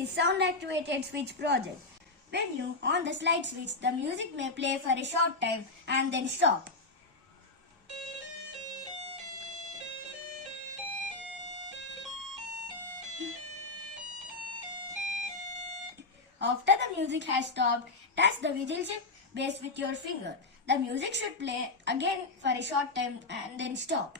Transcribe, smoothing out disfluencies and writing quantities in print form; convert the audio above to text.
is sound activated switch project. When you on the slide switch, the music may play for a short time and then stop. After the music has stopped, touch the whistle chip base with your finger. The music should play again for a short time and then stop.